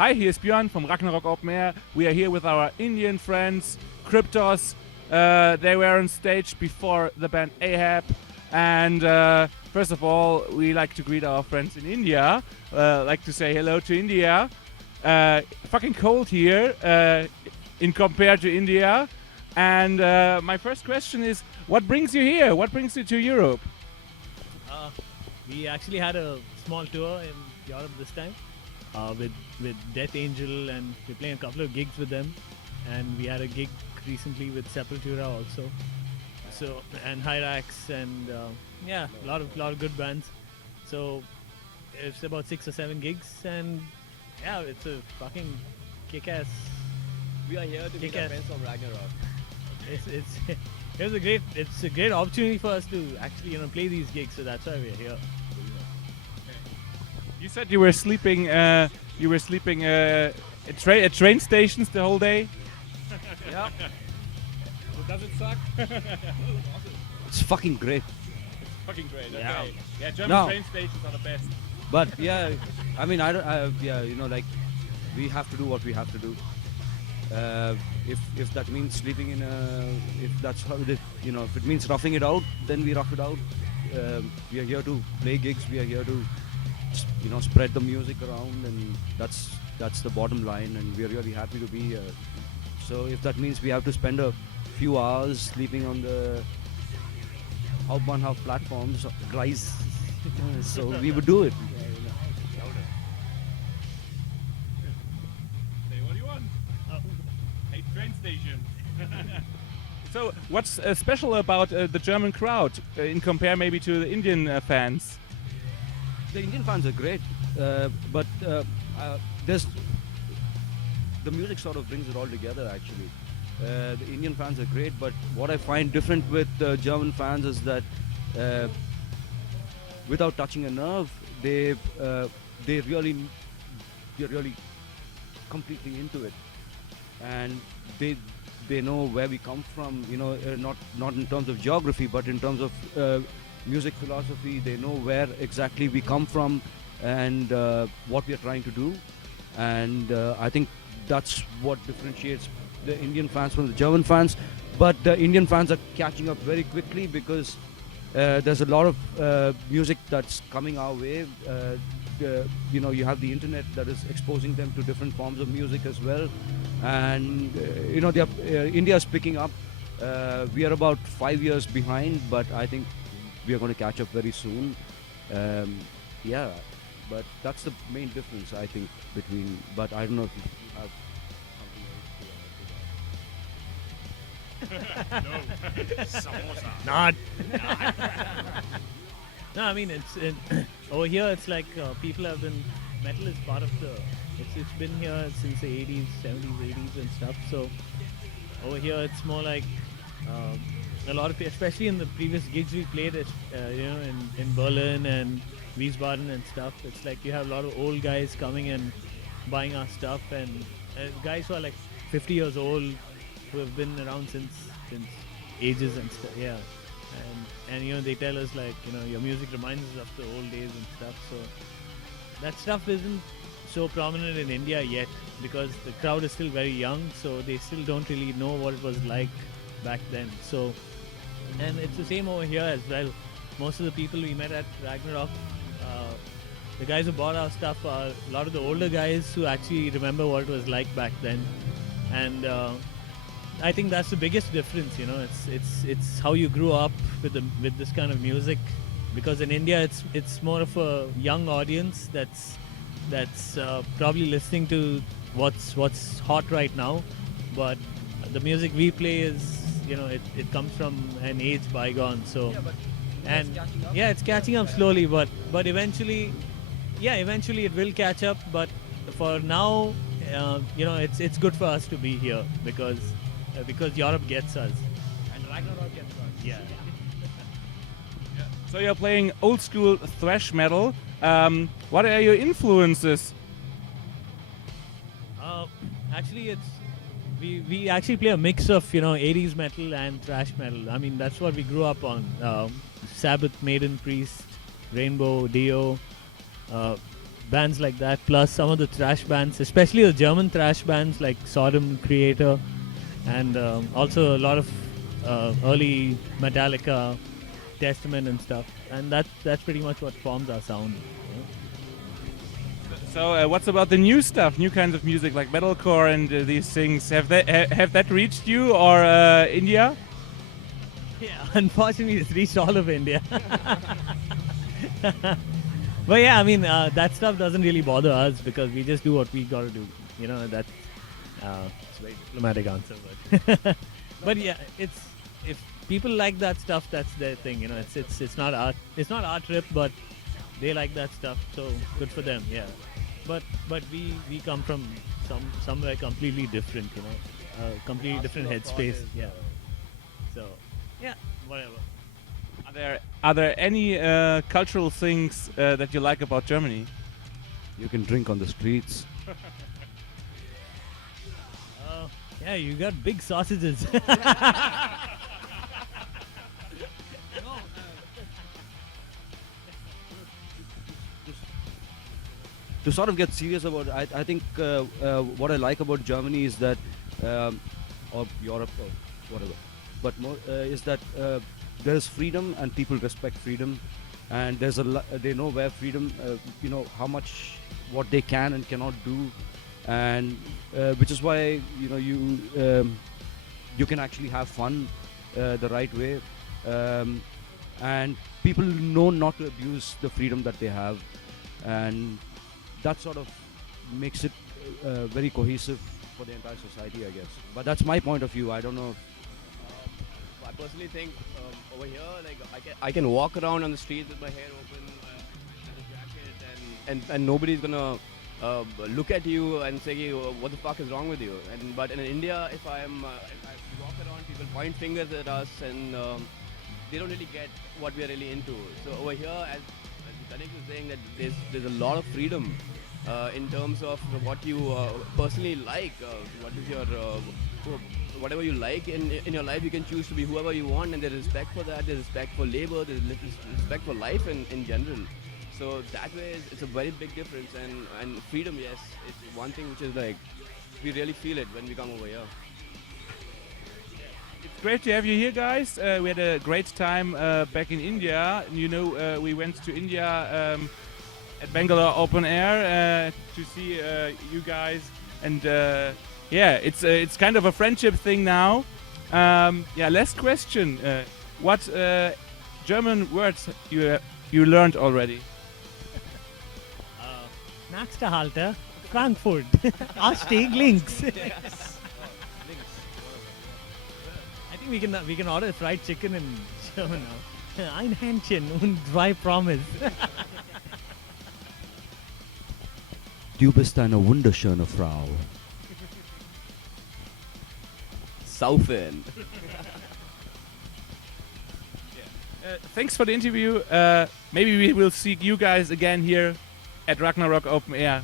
Hi, here's Björn from Ragnarock Open Air. We are here with our Indian friends, Kryptos. They were on stage before the band Ahab. And first of all, we like to greet our friends in India. Like to say hello to India. Fucking cold here in compared to India. And my first question is, what brings you here? What brings you to Europe? We actually had a small tour in Europe this time with Death Angel, and we're playing a couple of gigs with them. And we had a gig recently with Sepultura also. So, and Hyrax, and yeah, a lot of good bands. So it's about 6 or 7 gigs, and yeah, it's a fucking kick-ass. We are here to meet our friends from Ragnarock. It's a great opportunity for us to actually play these gigs. So that's why we're here. You said you were sleeping. You were sleeping at train stations the whole day. Yeah. So does it suck? It's fucking great. Fucking great. Okay. Yeah. Yeah, German No. train stations are the best. But yeah, I mean, like we have to do what we have to do. If that means sleeping in if that's how it, if it means roughing it out, then we rough it out. We are here to play gigs. We are here to spread the music around, and that's the bottom line. And we are really happy to be here. So if that means we have to spend a few hours sleeping on the half platforms, guys, so we would do it. Say what do you want? Hey, train station. So what's special about the German crowd in compare maybe to the Indian fans? The Indian fans are great, but there's the music sort of brings it all together. Actually, the Indian fans are great, but what I find different with German fans is that without touching a nerve, they're really completely into it, and they know where we come from. Not in terms of geography, but in terms of music philosophy. They know where exactly we come from and what we are trying to do, and I think that's what differentiates the Indian fans from the German fans. But the Indian fans are catching up very quickly because there's a lot of music that's coming our way. You have the internet that is exposing them to different forms of music as well, and India is picking up. We are about 5 years behind, but I think we are going to catch up very soon. Yeah, but that's the main difference, I think, between. But I don't know if you have something else to No. Not. No, I mean over here. It's like people have been. Metal is part of the. It's been here since the 80s, 70s, 80s, and stuff. So over here, it's more like a lot of, especially in the previous gigs we played, in Berlin and Wiesbaden and stuff. It's like you have a lot of old guys coming and buying our stuff, and guys who are like 50 years old who have been around since ages and stuff. Yeah, and they tell us like your music reminds us of the old days and stuff. So that stuff isn't so prominent in India yet because the crowd is still very young, so they still don't really know what it was like back then. So, and it's the same over here as well. Most of the people we met at Ragnarok, the guys who bought our stuff are a lot of the older guys who actually remember what it was like back then, and I think that's the biggest difference. It's how you grew up with this kind of music, because in India it's more of a young audience that's probably listening to what's hot right now, but the music we play is it comes from an age bygone. So it's catching up slowly, but eventually it will catch up. But for now, it's good for us to be here because Europe gets us and Ragnarok gets us. Yeah. So you're playing old school thrash metal. What are your influences? Actually, we actually play a mix of 80s metal and thrash metal. I mean, that's what we grew up on. Sabbath, Maiden, Priest, Rainbow, Dio, bands like that, plus some of the thrash bands, especially the German thrash bands like Sodom, Creator, and also a lot of early Metallica, Testament and stuff. And that's pretty much what forms our sound. So what's about the new stuff, new kinds of music like metalcore and these things? Have that reached you or India? Yeah, unfortunately, it's reached all of India. But yeah, I mean, that stuff doesn't really bother us because we just do what we gotta do. You know, that's it's a very diplomatic answer, but but yeah, it's if people like that stuff, that's their thing. You know, it's not our trip, but they like that stuff, so good for them. Yeah, but we come from somewhere completely different. You know, completely different headspace. Yeah. So yeah, whatever. Are there any cultural things that you like about Germany? You can drink on the streets. Yeah, you got big sausages. To sort of get serious about it, I think what I like about Germany is that, or Europe or whatever, but more is that there is freedom and people respect freedom, and they know where freedom, how much what they can and cannot do, and which is why you can actually have fun the right way, and people know not to abuse the freedom that they have, and that sort of makes it very cohesive for the entire society, I guess. But that's my point of view. I don't know. I personally think over here, like I can walk around on the streets with my hair open and a jacket, and nobody's gonna look at you and say, "What the fuck is wrong with you?" But in India, if I walk around, people point fingers at us, and they don't really get what we are really into. So over here, as Kanik was saying, that there's a lot of freedom in terms of what you personally like. What is your whatever you like in your life, you can choose to be whoever you want, and there's respect for that. There's respect for labor. There's respect for life in general. So that way, it's a very big difference. And freedom, yes, it's one thing which is like we really feel it when we come over here. It's great to have you here, guys. We had a great time back in India. You know, we went to India at Bangalore Open Air to see you guys, and yeah, it's kind of a friendship thing now. Yeah, last question: what German words you learned already? Nächste Halte, Frankfurt. Ausstieg links. I think we can order fried chicken in German now. Ein Händchen und zwei Pommes. Du bist eine wunderschöne Frau. Saufen. Thanks for the interview. Maybe we will see you guys again here at Ragnarock Open Air.